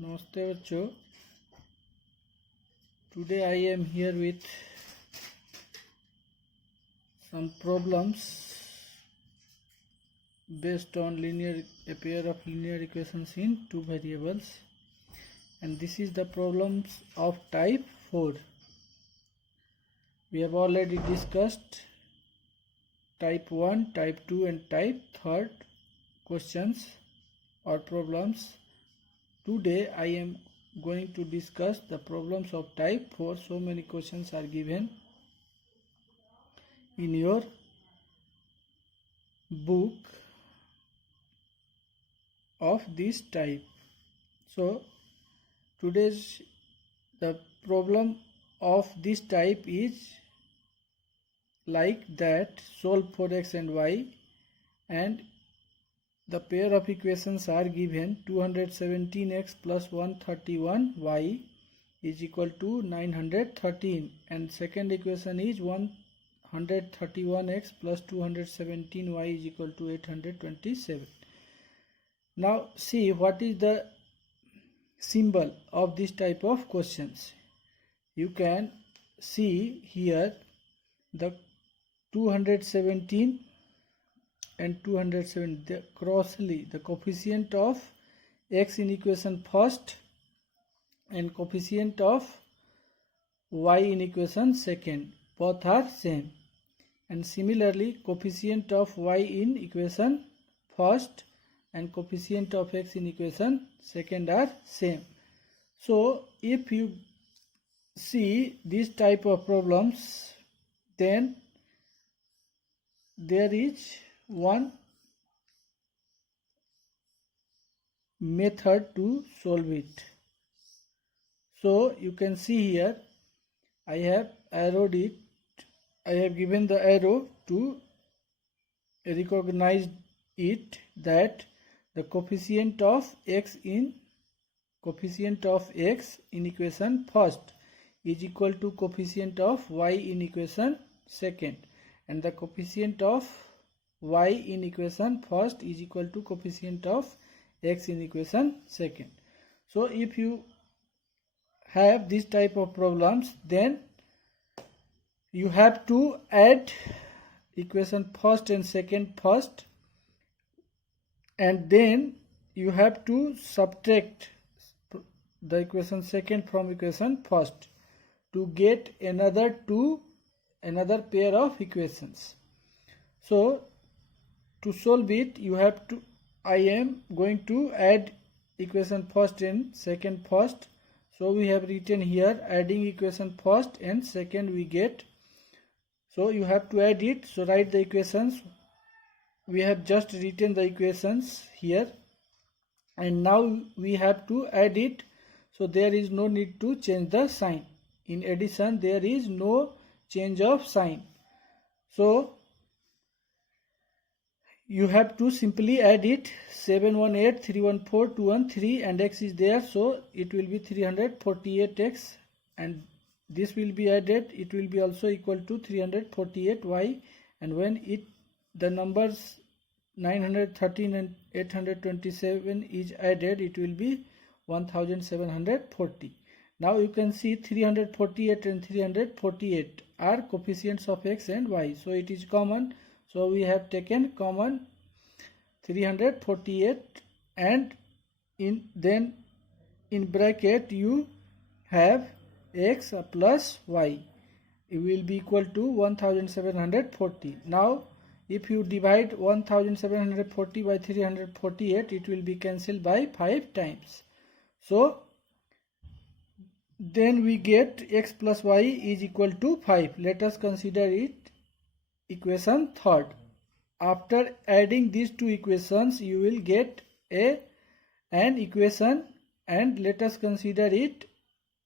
Namaste बच्चों. Today I am here with some problems based on a pair of linear equations in two variables, and this is the problems of type 4. We have already discussed type 1, type 2 and type 3 questions or problems. Today I am going to discuss the problems of type 4. So many questions are given in your book of this type. So today's the problem of this type is like that: solve for x and y, and the pair of equations are given 217x plus 131y is equal to 913, and second equation is 131x plus 217y is equal to 827. Now see what is the symbol of this type of questions. You can see here the 217 and 207, the crossly the coefficient of x in equation first and coefficient of y in equation second, both are same, and similarly coefficient of y in equation first and coefficient of x in equation second are same. So if you see this type of problems, then there is one method to solve it. So you can see here I have arrowed it. I have given the arrow to recognize it that the coefficient of x in equation first is equal to coefficient of y in equation second, and the coefficient of y in equation first is equal to coefficient of x in equation second. So if you have this type of problems, then you have to add equation first and second first, and then you have to subtract the equation second from equation first to get another pair of equations. So to solve it, I am going to add equation first and second first. So we have written here adding equation first and second we get. So you have to add it. So write the equations. We have just written the equations here, and now we have to add it. So there is no need to change the sign. In addition, there is no change of sign. So you have to simply add it. 718, 314, 213, and x is there, so it will be 348x, and this will be added. It will be also equal to 348y, and when the numbers 913 and 827 is added, it will be 1740. Now you can see 348 and 348 are coefficients of x and y, so it is common. So we have taken common 348, and then in bracket you have x plus y. It will be equal to 1740. Now if you divide 1740 by 348, it will be cancelled by 5 times. So then we get x plus y is equal to 5. Let us consider it equation third. After adding these two equations, you will get an equation, and let us consider it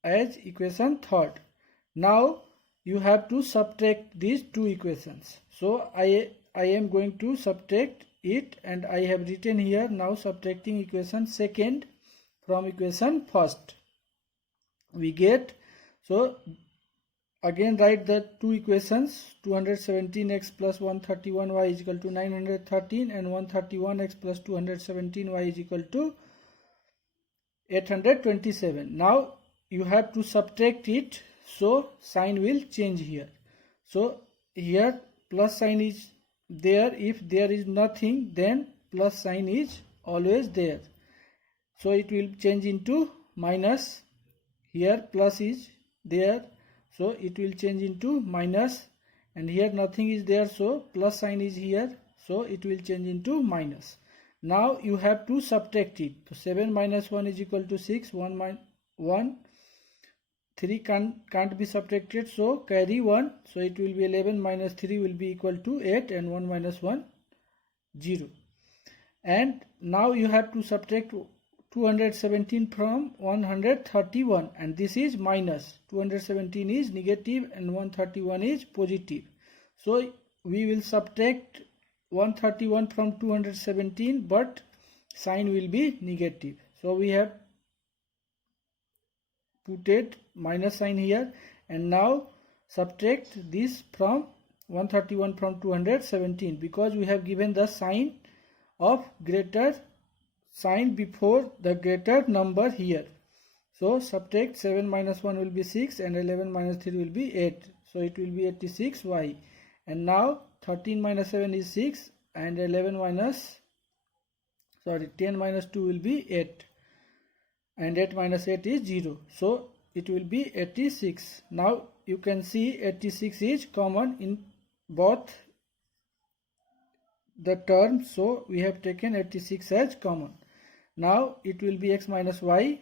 as equation third. Now you have to subtract these two equations. So I am going to subtract it, and I have written here now subtracting equation second from equation first. We get, so again write the two equations. 217x plus 131y is equal to 913, and 131x plus 217y is equal to 827. Now you have to subtract it, so sign will change here. So here plus sign is there. If there is nothing, then plus sign is always there. So it will change into minus. Here plus is there, so it will change into minus, and here nothing is there, so plus sign is here, so it will change into minus. Now you have to subtract it. So 7 minus 1 is equal to 6. 1 3 can't be subtracted, so carry 1, so it will be 11 minus 3 will be equal to 8, and 1 minus 1 0. And now you have to subtract 217 from 131, and this is minus. 217 is negative and 131 is positive. So we will subtract 131 from 217, but sign will be negative. So we have put it minus sign here, and now subtract this from 131 from 217, because we have given the sign of greater sign before the greater number here. So subtract 7 minus 1 will be 6, and 11 minus 3 will be 8. So it will be 86y. And now 13 minus 7 is 6, and 10 minus 2 will be 8, and 8 minus 8 is 0. So it will be 86. Now you can see 86 is common in both the terms, so we have taken 86 as common. Now it will be x minus y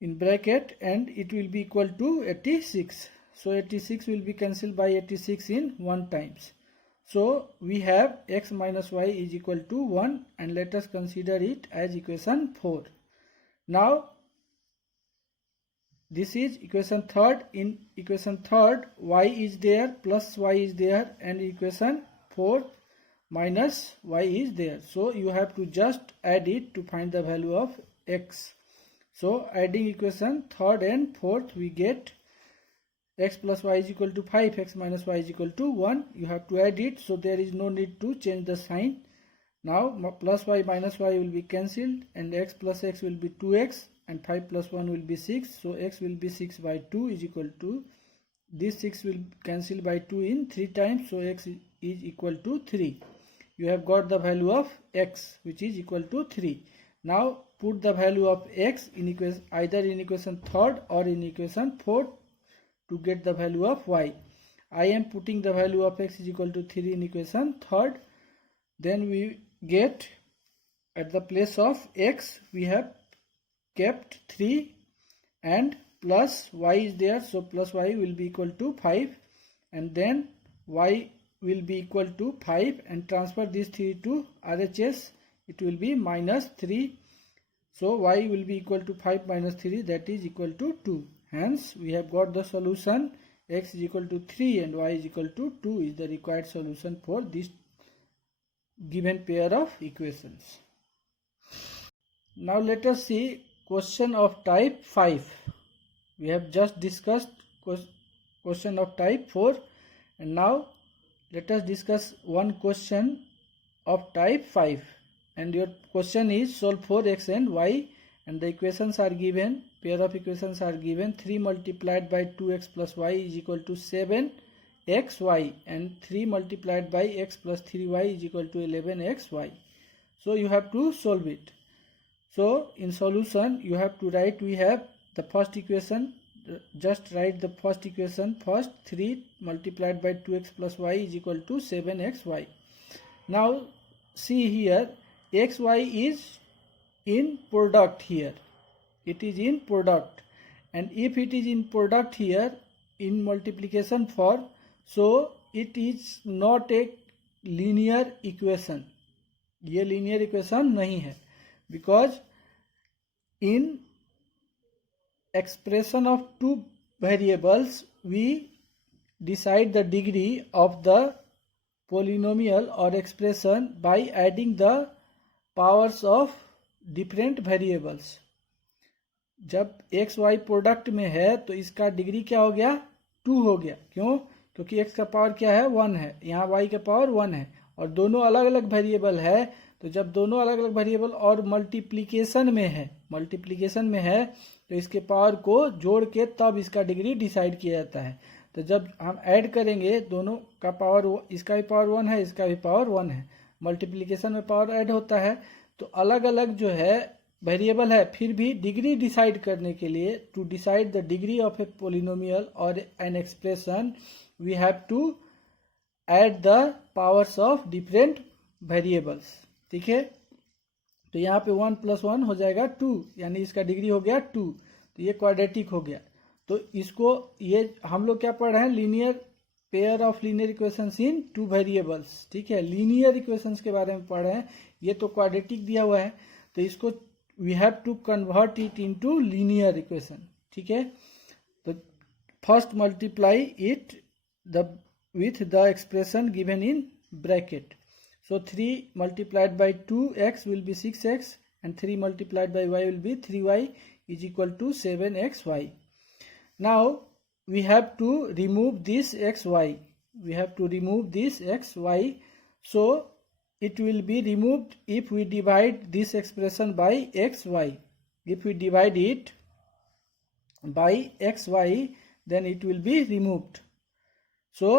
in bracket, and it will be equal to 86. So 86 will be cancelled by 86 in 1 times. So we have x minus y is equal to 1, and let us consider it as equation 4. Now this is equation 3rd. In equation 3rd, y is there, plus y is there, and equation 4th minus y is there. So you have to just add it to find the value of x. So adding equation 3rd and 4th, we get x plus y is equal to 5, x minus y is equal to 1. You have to add it, so there is no need to change the sign. Now plus y minus y will be cancelled, and x plus x will be 2x, and 5 plus 1 will be 6. So x will be 6 by 2 is equal to, this 6 will cancel by 2 in 3 times, so x is equal to 3. You have got the value of x, which is equal to 3. Now put the value of x in equation, either in equation 3rd or in equation 4th, to get the value of y. I am putting the value of x is equal to 3 in equation 3rd. Then we get, at the place of x we have kept 3, and plus y is there, so plus y will be equal to 5, and then y will be equal to 5, and transfer this 3 to RHS, it will be minus 3. So y will be equal to 5 minus 3, that is equal to 2. Hence we have got the solution. X is equal to 3 and y is equal to 2 is the required solution for this given pair of equations. Now let us see question of type 5. We have just discussed question of type 4, and now let us discuss one question of type 5. And your question is, solve for x and y, and the equations are given, pair of equations are given. 3 multiplied by 2x plus y is equal to 7xy, and 3 multiplied by x plus 3y is equal to 11xy. So you have to solve it. So in solution you have to write, we have the first equation, just write the first equation first. 3 multiplied by 2x plus y is equal to 7xy. Now see here, xy is in product here, it is in product, and if it is in product here in multiplication form, so it is not a linear equation. ये linear equation नहीं है, because in expression of two variables we decide the degree of the polynomial or expression by adding the powers of different variables. जब x y product में है तो इसका degree क्या हो गया, 2 हो गया. क्यों? क्योंकि x का पावर क्या है, 1 है, यहाँ y का पावर 1 है, और दोनों अलग अलग वेरिएबल है, तो जब दोनों अलग अलग वेरिएबल और मल्टीप्लिकेशन में है तो इसके पावर को जोड़ के तब इसका डिग्री डिसाइड किया जाता है। तो जब हम ऐड करेंगे दोनों का पावर, इसका भी पावर 1 है, इसका भी पावर 1 है, मल्टीप्लिकेशन में पावर ऐड होता है। तो अलग अलग जो है वेरिएबल है, फिर भी डिग्री डिसाइड करने के लिए, to decide the degree of a polynomial और an expression, we have to add the powers of different variables. ठीक है, तो यहाँ पे 1 + 1 हो जाएगा 2, यानी इसका डिग्री हो गया 2। तो ये क्वाड्रेटिक हो गया। तो इसको, ये हम लोग क्या पढ़ रहे हैं, linear pair of linear equations in 2 variables. ठीक है, लीनियर इक्वेशंस के बारे में पढ़ रहे हैं। ये तो क्वाड्रेटिक दिया हुआ है, तो इसको we have to convert it into linear equation. ठीक है, तो first multiply it with the expression given in bracket. So 3 multiplied by 2x will be 6x and 3 multiplied by y will be 3y is equal to 7xy. Now we have to remove this xy. So it will be removed if we divide this expression by xy. If we divide it by xy, then it will be removed. So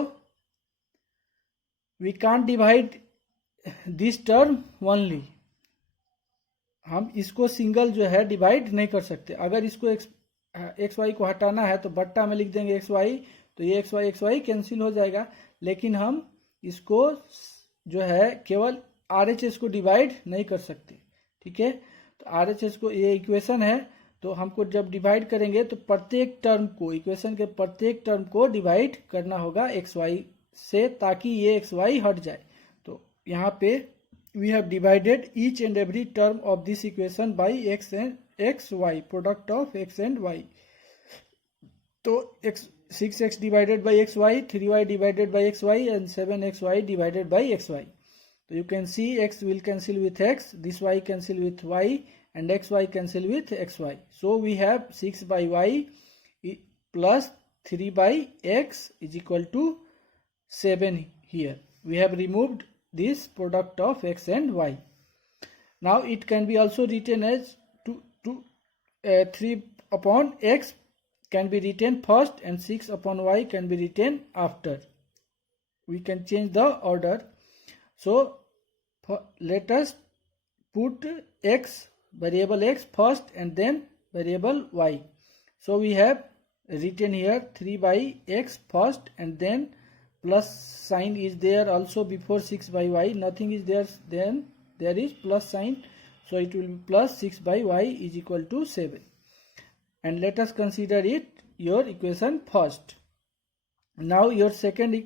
we can't divide this term only. हम इसको single जो है divide नहीं कर सकते। अगर इसको x Y को हटाना है तो बट्टा में लिख देंगे एक्स वाई, तो ये एक्स वाई कैंसिल हो जाएगा। लेकिन हम इसको जो है केवल RHS को डिवाइड नहीं कर सकते। ठीक है, तो RHS को, ये इक्वेशन है, तो हमको जब डिवाइड करेंगे तो प्रत्येक टर्म को, इक्वेशन के प्रत्येक टर्म को डिवाइड करना होगा एक्स वाई से, ताकि ये एक्स वाई हट जाए। तो यहाँ पे we have divided each and every term of this equation by x and x y, product of x and y. तो 6x divided by x y, 3y divided by x y and 7xy divided by x y. तो you can see x will cancel with x, this y cancel with y and xy cancel with xy. So we have 6 by y plus 3 by x is equal to 7 here. We have removed this product of x and y. Now it can be also written as 3 upon x can be written first and 6 upon y can be written after. We can change the order. So let us put x, variable x first and then variable y. So we have written here 3 by x first and then plus sign is there also before 6 by y. Nothing is there, then there is plus sign. So it will be plus 6 by y is equal to 7. And let us consider it your equation first. Now your second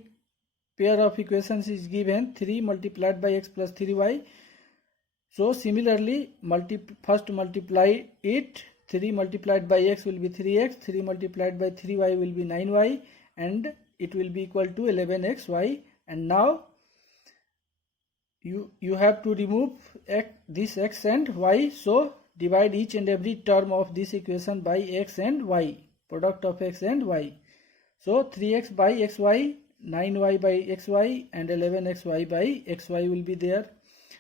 pair of equations is given 3 multiplied by x plus 3y. So similarly, first multiply it. 3 multiplied by x will be 3x, 3 multiplied by 3y will be 9y, and it will be equal to 11xy. And now you have to remove this x and y. So divide each and every term of this equation by x and y, product of x and y. So 3x by xy, 9y by xy and 11xy by xy will be there.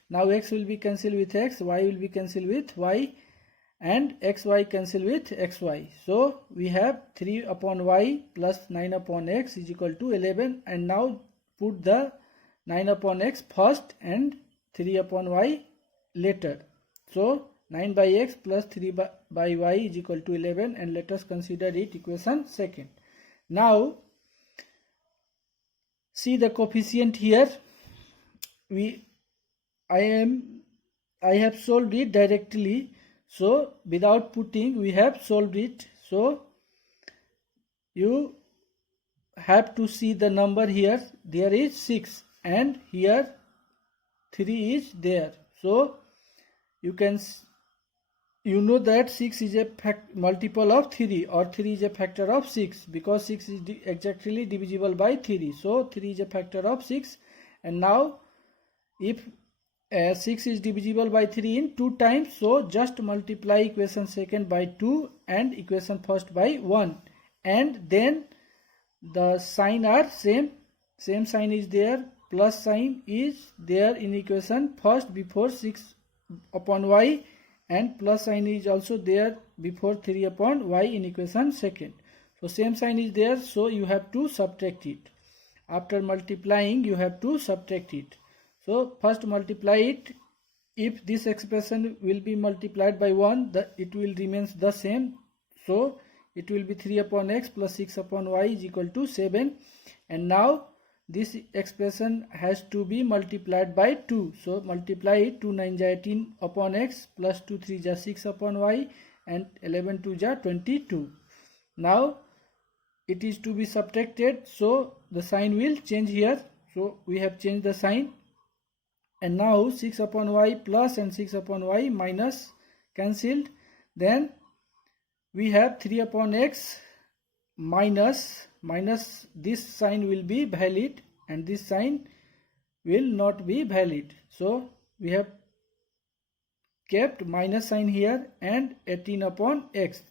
Now x will be cancelled with x, y will be cancelled with y, and xy cancel with xy. So we have 3 upon y plus 9 upon x is equal to 11. And now put the 9 upon x first and 3 upon y later. So 9 by x plus 3 by y is equal to 11, and let us consider it equation second. Now see the coefficient here. I have solved it directly. So without putting, we have solved it. So you have to see the number here. There is 6 and here 3 is there. So you know that 6 is a multiple of 3, or 3 is a factor of 6, because 6 is exactly divisible by 3. So 3 is a factor of 6. And now if 6 is divisible by 3 in 2 times, so just multiply equation second by 2 and equation first by 1, and then the sign are same sign is there, plus sign is there in equation first before 6 upon y, and plus sign is also there before 3 upon y in equation second. So same sign is there, so you have to subtract it. After multiplying, you have to subtract it. So first multiply it. If this expression will be multiplied by 1, it will remain the same. So it will be 3 upon x plus 6 upon y is equal to 7. And now this expression has to be multiplied by 2. So multiply it. 2 9 is 18 upon x plus 2 3 is 6 upon y and 11 2 is 22. Now it is to be subtracted, so the sign will change here. So we have changed the sign, and now 6 upon y plus and 6 upon y minus cancelled. Then we have 3 upon x minus this sign will be valid and this sign will not be valid. So we have kept minus sign here and 18 upon x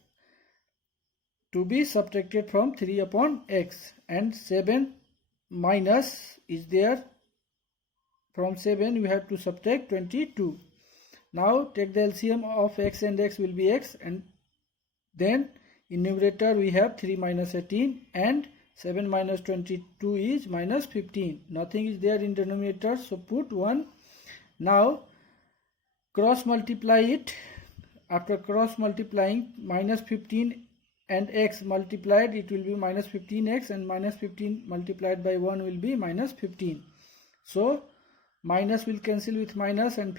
to be subtracted from 3 upon x, and 7 minus is there. From 7 we have to subtract 22. Now take the LCM of x and x will be x, and then in numerator we have 3 minus 18 and 7 minus 22 is minus 15. Nothing is there in denominator, so put 1. Now cross multiply it. After cross multiplying, minus 15 and x multiplied, it will be minus 15x, and minus 15 multiplied by 1 will be minus 15. So minus will cancel with minus, and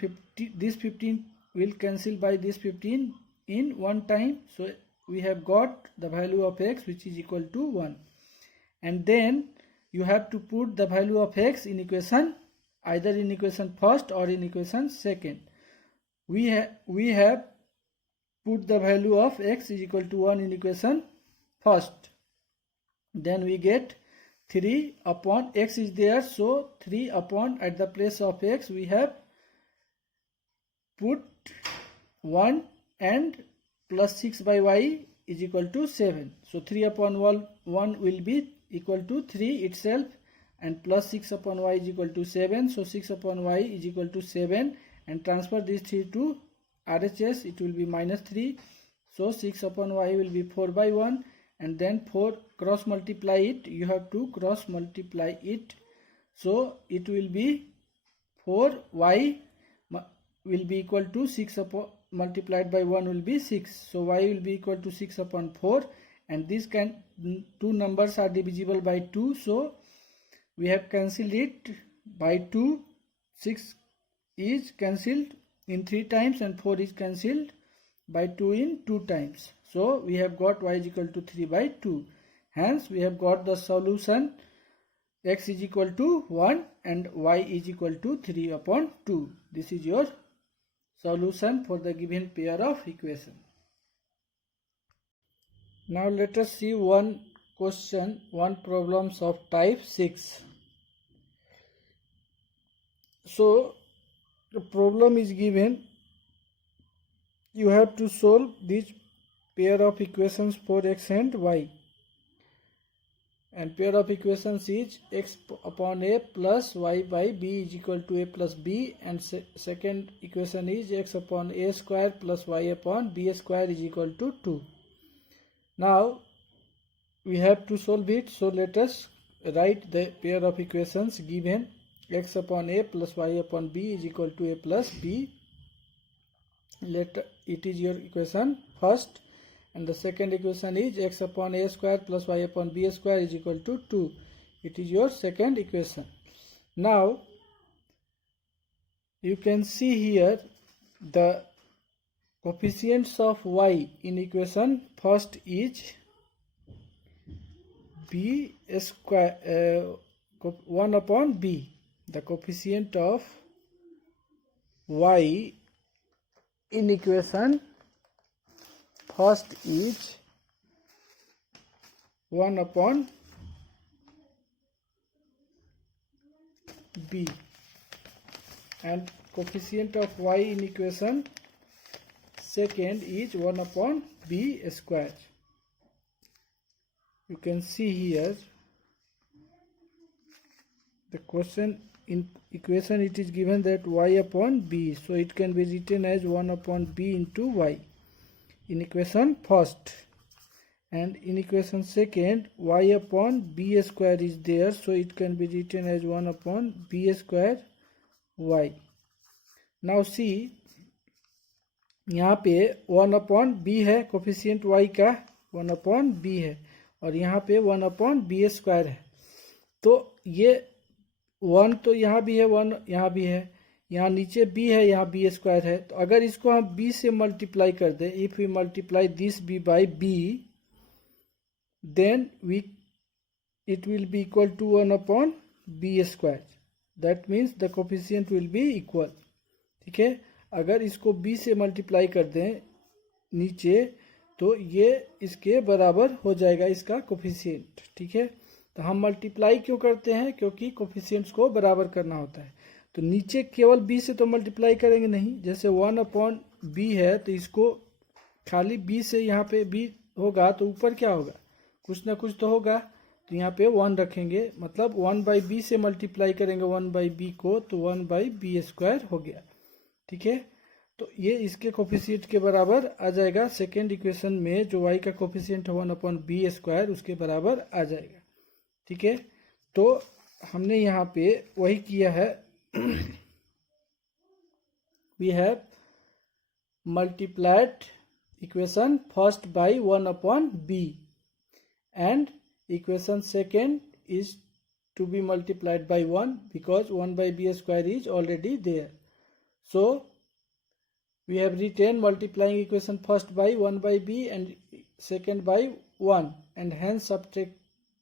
this 15 will cancel by this 15 in one time. So we have got the value of x which is equal to 1. And then you have to put the value of x in equation, either in equation first or in equation second. We have put the value of x is equal to 1 in equation first. Then we get 3 upon x is there, so 3 upon, at the place of x we have put 1 and plus 6 by y is equal to 7. So 3 upon 1 will be equal to 3 itself, and plus 6 upon y is equal to 7. So 6 upon y is equal to 7, and transfer this 3 to RHS, it will be minus 3. So 6 upon y will be 4 by 1, and then 4 cross multiply it. You have to cross multiply it. So it will be 4y will be equal to 6 upon multiplied by 1 will be 6. So y will be equal to 6 upon 4, and these two numbers are divisible by 2. So we have cancelled it by 2. 6 is cancelled in 3 times and 4 is cancelled by 2 in 2 times. So we have got y is equal to 3 by 2. Hence we have got the solution, x is equal to 1 and y is equal to 3 upon 2. This is your solution for the given pair of equation. Now let us see one problems of type 6. So the problem is given. You have to solve this pair of equations for x and y. And pair of equations is x upon a plus y by b is equal to a plus b, and second equation is x upon a square plus y upon b square is equal to 2. Now we have to solve it, so let us write the pair of equations given. X upon a plus y upon b is equal to a plus b. It is your equation first, and the second equation is x upon a square plus y upon b square is equal to 2. It is your second equation. Now you can see here the coefficients of y in equation first is b square 1 upon b. The coefficient of y in equation first is 1 upon b, and coefficient of y in equation second is 1 upon b square. You can see here the question in equation it is given that y upon b, so it can be written as 1 upon b into y in equation first. And in equation second, y upon b square is there, so it can be written as 1 upon b square y. Now see, यहाँ पे 1 upon B है, coefficient y का 1 upon B है, और यहाँ पे 1 upon B square है. तो ये 1 तो यहाँ भी है, 1 यहाँ भी है, यहाँ नीचे b है, यहाँ b स्क्वायर है. तो अगर इसको हम b से मल्टीप्लाई कर दें, if we multiply this b by b, then it will be equal to 1 upon b square. That means the coefficient will be equal. ठीक है, अगर इसको b से मल्टीप्लाई कर दें नीचे, तो ये इसके बराबर हो जाएगा इसका कोफिशिएंट. ठीक है, तो हम मल्टीप्लाई क्यों करते हैं? क्योंकि कोफिशिएंट्स को बराबर करना होता है. तो नीचे केवल b से तो मल्टीप्लाई करेंगे नहीं, जैसे 1 अपॉन b है, तो इसको खाली b से यहाँ पे b होगा, तो ऊपर क्या होगा? कुछ ना कुछ तो होगा. तो यहाँ पे 1 रखेंगे, मतलब 1 बाई बी से मल्टीप्लाई करेंगे 1 बाई बी को, तो 1 बाई बी स्क्वायर हो गया. ठीक है, तो ये इसके कोफिशिएंट के बराबर आ जाएगा. सेकेंड इक्वेशन में जो y का कोफिशिएंट है 1 अपॉन बी स्क्वायर, उसके बराबर आ जाएगा. ठीक है, तो हमने यहाँ पे वही किया है. We have multiplied equation first by 1 upon B, and equation second is to be multiplied by 1 because 1 by b square is already there. So we have written multiplying equation first by 1 by b and second by 1, and hence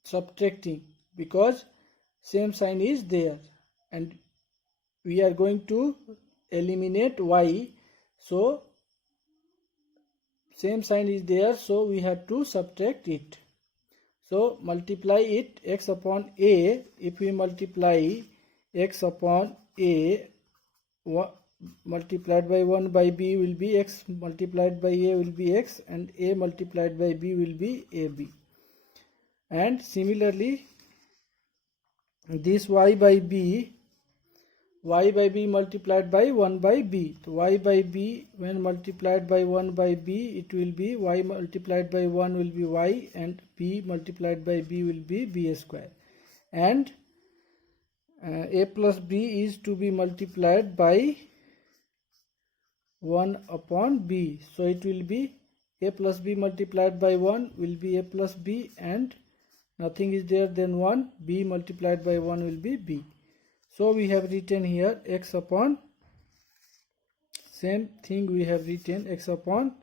subtracting because same sign is there, and we are going to eliminate y, so same sign is there, so we have to subtract it. So multiply it x upon a. If we multiply x upon a, multiplied by 1 by b will be x, multiplied by a will be x, and a multiplied by b will be ab. And similarly, this y by b multiplied by 1 by b. So y by b when multiplied by 1 by b, it will be y multiplied by 1 will be y, and b multiplied by b will be b square. And a plus b is to be multiplied by 1 upon b. So it will be a plus b multiplied by 1 will be a plus b, and nothing is there then 1. b multiplied by 1 will be b. So we have written here x upon, same thing we have written x upon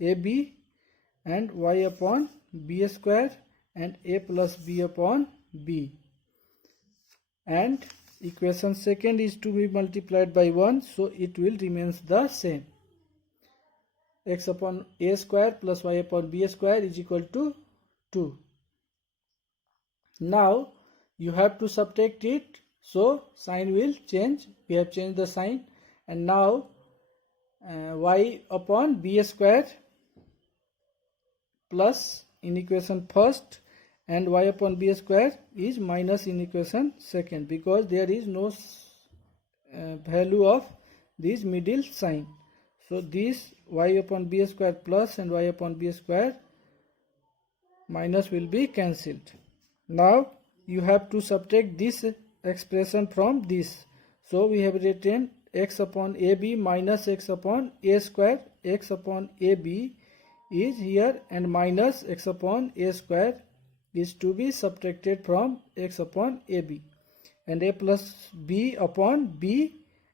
ab, and y upon b square, and a plus b upon b. And equation second is to be multiplied by 1, so it will remains the same. X upon a square plus y upon b square is equal to 2. Now you have to subtract it, so sign will change. We have changed the sign, and now y upon b square plus in equation first, and y upon b square is minus in equation second, because there is no value of this middle sign. So this y upon b square plus and y upon b square minus will be cancelled. Now you have to subtract this expression from this. So we have written x upon ab minus x upon a square. X upon ab is here, and minus x upon a square is to be subtracted from x upon ab, and a plus b upon b,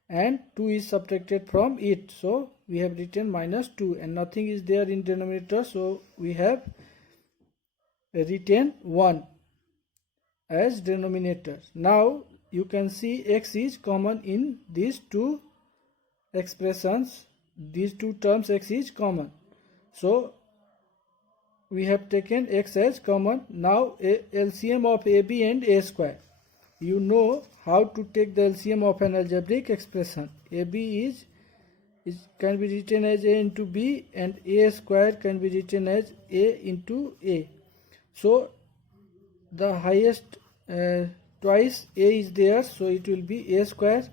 and 2 is subtracted from it. So we have written minus 2, and nothing is there in denominator, so we have written 1 as denominator. Now you can see x is common in these two expressions, these two terms x is common, so we have taken x as common. Now LCM of AB and A square. You know how to take the LCM of an algebraic expression. AB is can be written as A into B, and A square can be written as A into A. So the highest twice a is there, so it will be a square,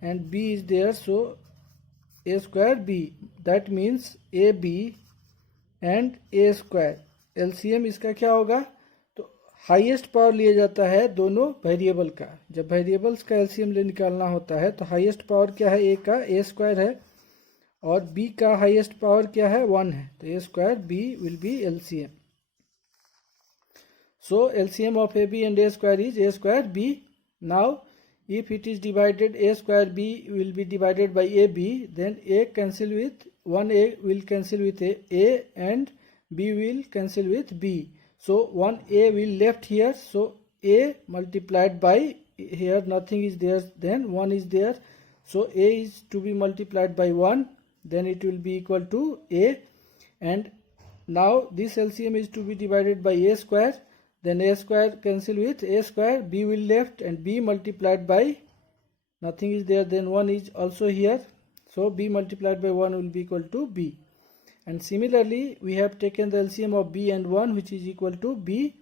and b is there, so a square b. That means ab and a square. LCM इसका क्या होगा? तो highest power लिया जाता है दोनों variable का. जब वेरिएबल्स का एलसीएम ले निकालना होता है तो हाईएस्ट पावर क्या है? ए का ए स्क्वायर है, और बी का हाईएस्ट पावर क्या है? 1 है. तो a square b will be LCM. So LCM of AB and A square is A square B. Now if it is divided, A square B will be divided by AB, then A cancel with 1A will cancel with A and B will cancel with B. So 1A will left here, so A multiplied by, here nothing is there, then 1 is there, so A is to be multiplied by 1, then it will be equal to A. And now this LCM is to be divided by A square, then a square cancel with a square, b will left, and b multiplied by, nothing is there, then 1 is also here, so b multiplied by 1 will be equal to b. And similarly we have taken the LCM of b and 1, which is equal to b,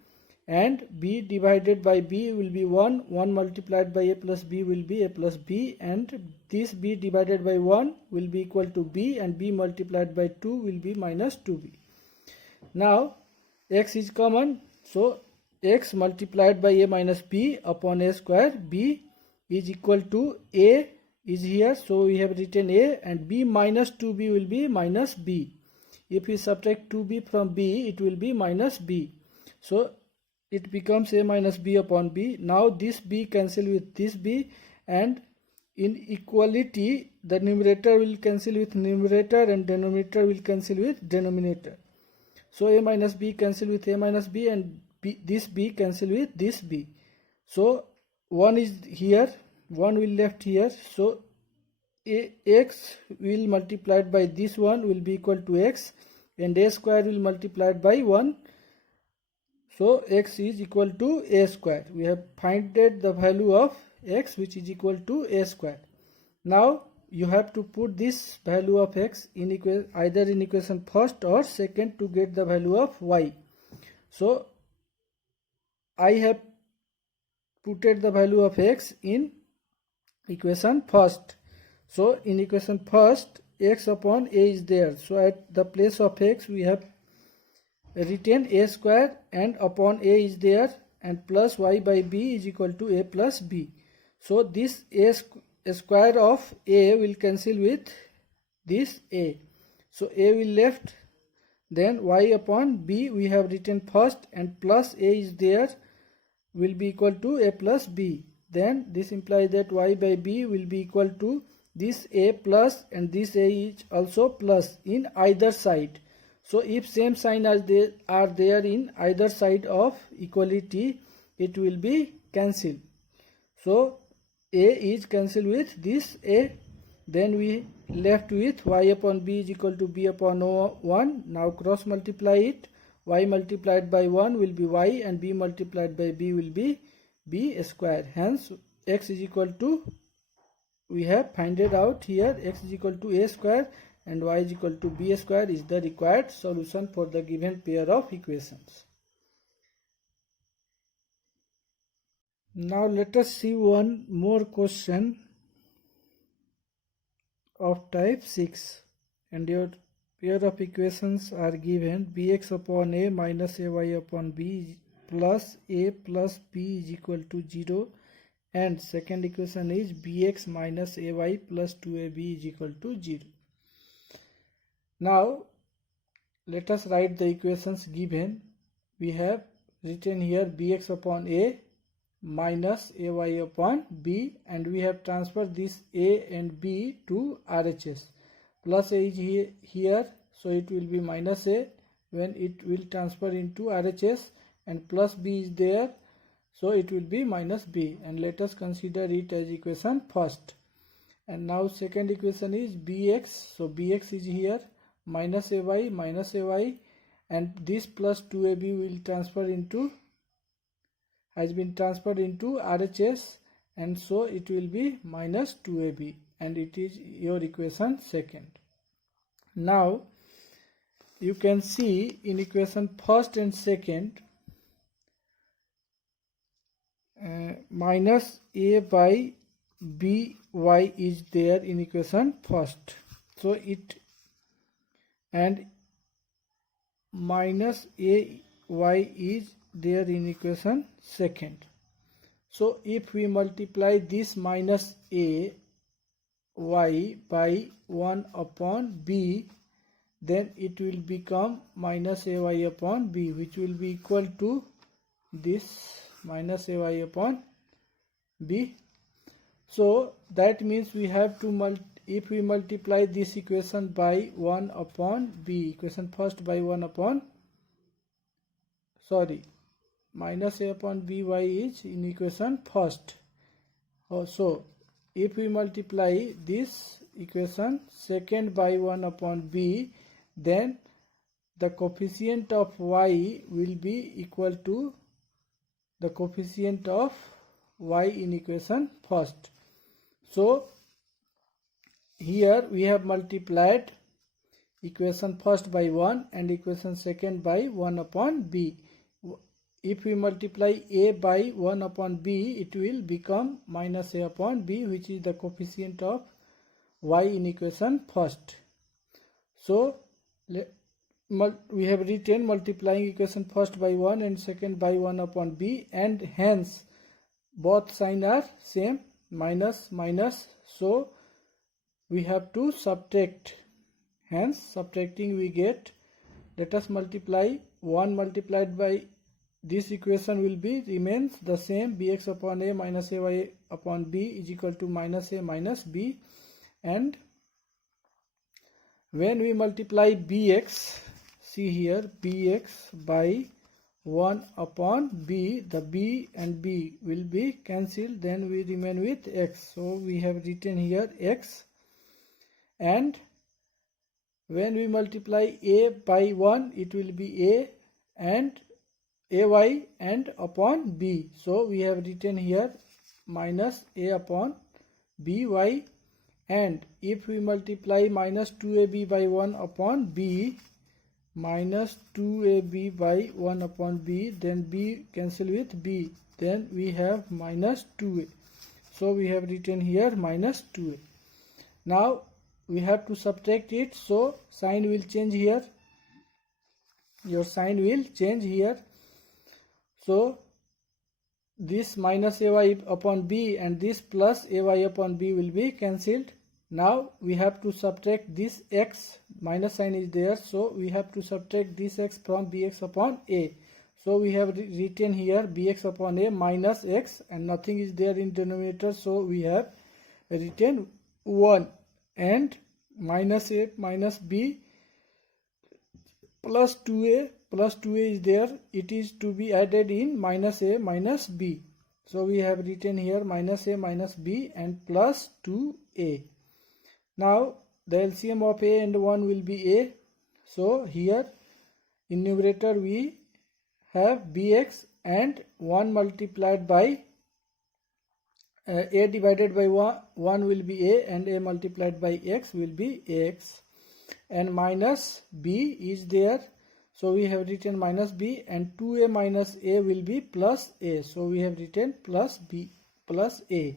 and b divided by b will be 1, 1 multiplied by a plus b will be a plus b, and this b divided by 1 will be equal to b, and b multiplied by 2 will be minus 2b. Now x is common, so x multiplied by a minus b upon a square, b is equal to a is here, so we have written a, and b minus 2b will be minus b. If we subtract 2b from b, it will be minus b, so it becomes a minus b upon b. Now this b cancel with this b, and in equality the numerator will cancel with numerator and denominator will cancel with denominator. So a minus b cancel with a minus b, and this b cancel with this b. So 1 is here, 1 will left here, so x will multiplied by this one will be equal to x, and a square will multiplied by 1, so x is equal to a square. We have finded the value of x, which is equal to a square. Now you have to put this value of x in either in equation first or second to get the value of y. So I have put the value of x in equation first. So in equation first, x upon a is there, so at the place of x we have written a square, and upon a is there, and plus y by b is equal to a plus b. So this a square of a will cancel with this a, so a will left, then y upon b we have written first, and plus a is there will be equal to a plus b. Then this implies that y by b will be equal to this a plus, and this a is also plus in either side. So if same sign as they are there in either side of equality, it will be cancelled. So a is cancelled with this a, then we left with y upon b is equal to b upon 1. Now cross multiply it, y multiplied by 1 will be y, and b multiplied by b will be b square. Hence x is equal to, we have finded out here, x is equal to a square and y is equal to b square is the required solution for the given pair of equations. Now let us see one more question of type 6, and your pair of equations are given: bx upon a minus ay upon b plus a plus b is equal to 0, and second equation is bx minus ay plus 2ab is equal to 0. Now let us write the equations given. We have written here bx upon a minus ay upon b, and we have transferred this a and b to RHS. Plus a is here, so it will be minus a when it will transfer into RHS, and plus b is there, so it will be minus b, and let us consider it as equation first. And now second equation is bx, so bx is here, minus ay, and this plus 2ab will transfer into, has been transferred into RHS, and so it will be minus 2ab, and it is your equation second. Now you can see in equation first and second, minus a by by is there in equation first, so it, and minus a y is there in equation second. So if we multiply this minus a y by 1 upon b, then it will become minus a y upon b, which will be equal to this minus a y upon b. So that means we have to if we multiply this equation by 1 upon b, equation first by 1 upon, sorry, minus a upon by is in equation first. So if we multiply this equation second by 1 upon b, then the coefficient of y will be equal to the coefficient of y in equation first. So here we have multiplied equation first by 1 and equation second by 1 upon b. If we multiply a by 1 upon b, it will become minus a upon b, which is the coefficient of y in equation first. So we have written multiplying equation first by 1 and second by 1 upon b, and hence both sign are same, minus minus, so we have to subtract. Hence subtracting we get, let us multiply 1 multiplied by this equation will be remains the same, bx upon a minus ay upon b is equal to minus a minus b, and when we multiply bx, see here, bx by 1 upon b, the b and b will be cancelled, then we remain with x. So we have written here x, and when we multiply a by 1, it will be a and ay and upon b. So we have written here minus a upon by, and if we multiply minus 2ab by 1 upon b, minus 2ab by 1 upon b, then b cancel with b, then we have minus 2a. So we have written here minus 2a. Now we have to subtract it, so sign will change here, your sign will change here. So this minus ay upon b and this plus ay upon b will be cancelled. Now we have to subtract this x, minus sign is there, so we have to subtract this x from bx upon a. So we have written here bx upon a minus x, and nothing is there in denominator, so we have written 1, and minus a minus b plus 2a is there, it is to be added in minus a minus b. So we have written here minus a minus b and plus 2a. Now the LCM of a and 1 will be a. So here in numerator we have bx, and 1 multiplied by a divided by 1 will be a, and a multiplied by x will be x, and minus b is there, so we have written minus b, and 2a minus a will be plus a, so we have written plus b plus a.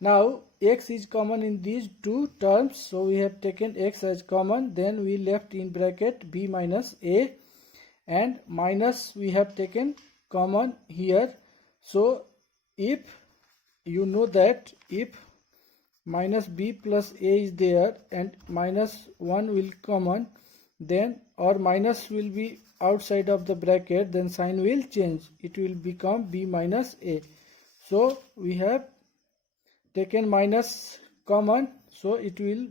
Now x is common in these two terms, so we have taken x as common, then we left in bracket b minus a, and minus we have taken common here. So if you know that if minus b plus a is there and minus 1 will common, then or minus will be outside of the bracket, then sign will change, it will become b minus a. So we have taken minus common, so it will,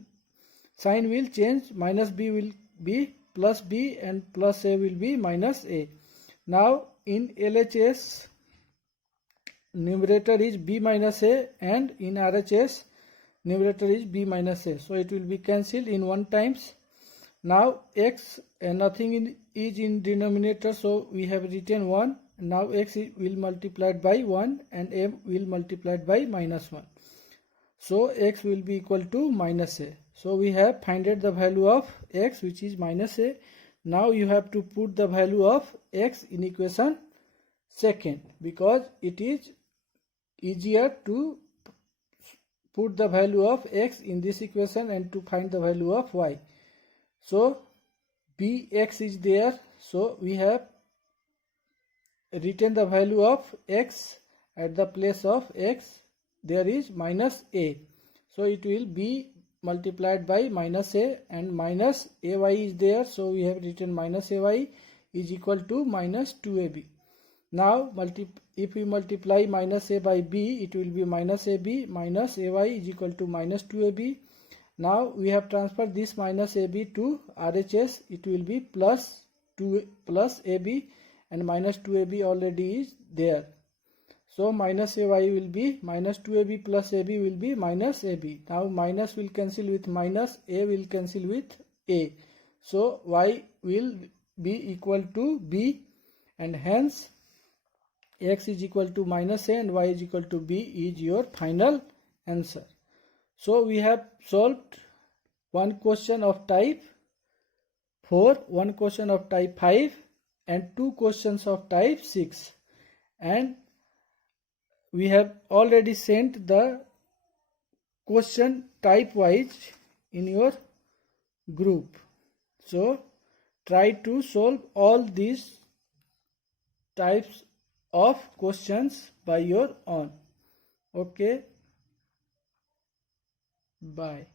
sign will change, minus b will be plus b and plus a will be minus a. Now in LHS numerator is b minus a, and in RHS numerator is b minus a, so it will be cancelled in 1 times. Now x and nothing is in denominator, so we have written 1. Now x will multiplied by 1 and a will multiplied by minus 1. So x will be equal to minus a. So we have finded the value of x, which is minus a. Now you have to put the value of x in equation second, because it is easier to put the value of x in this equation and to find the value of y. So bx is there, so we have written the value of x. At the place of x there is minus a, so it will be multiplied by minus a, and minus ay is there, so we have written minus ay is equal to minus 2ab. Now if we multiply minus a by b, it will be minus ab minus ay is equal to minus 2ab. Now we have transferred this minus ab to RHS, it will be plus 2 plus ab, and minus 2ab already is there. So minus ay will be minus 2ab plus ab will be minus ab. Now minus will cancel with minus, a will cancel with a. So y will be equal to b, and hence x is equal to minus a and y is equal to b is your final answer. So we have solved one question of type 4, one question of type 5 and two questions of type 6, and we have already sent the question type wise in your group. So try to solve all these types of questions by your own. Okay, bye.